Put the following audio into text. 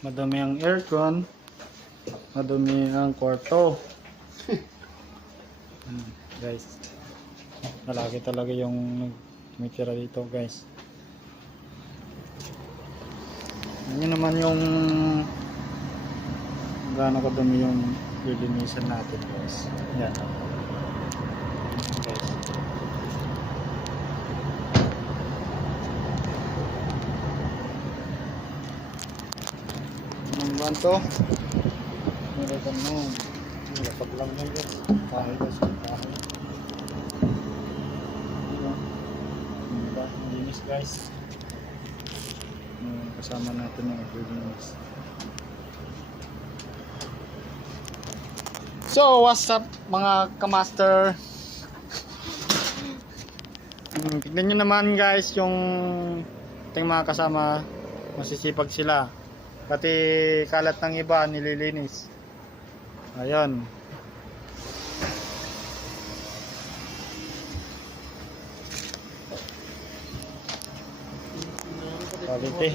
Madumi ang aircon. Madumi ang kwarto. Guys. Malaki talaga yung tumitira dito, guys. Yan naman yung gaano kadumi yung lilinisan natin, guys. Yan. Guys. Anong buwan to? Meron mo. Lapag lang yan, guys. Kahoy, guys. Kahoy. Diba? Linis, guys. Kasama natin yung linis. So, what's up mga kamaster? Tignan nyo naman guys yung ating mga kasama, masisipag sila. Pati kalat ng iba nililinis. Ayun. Quality.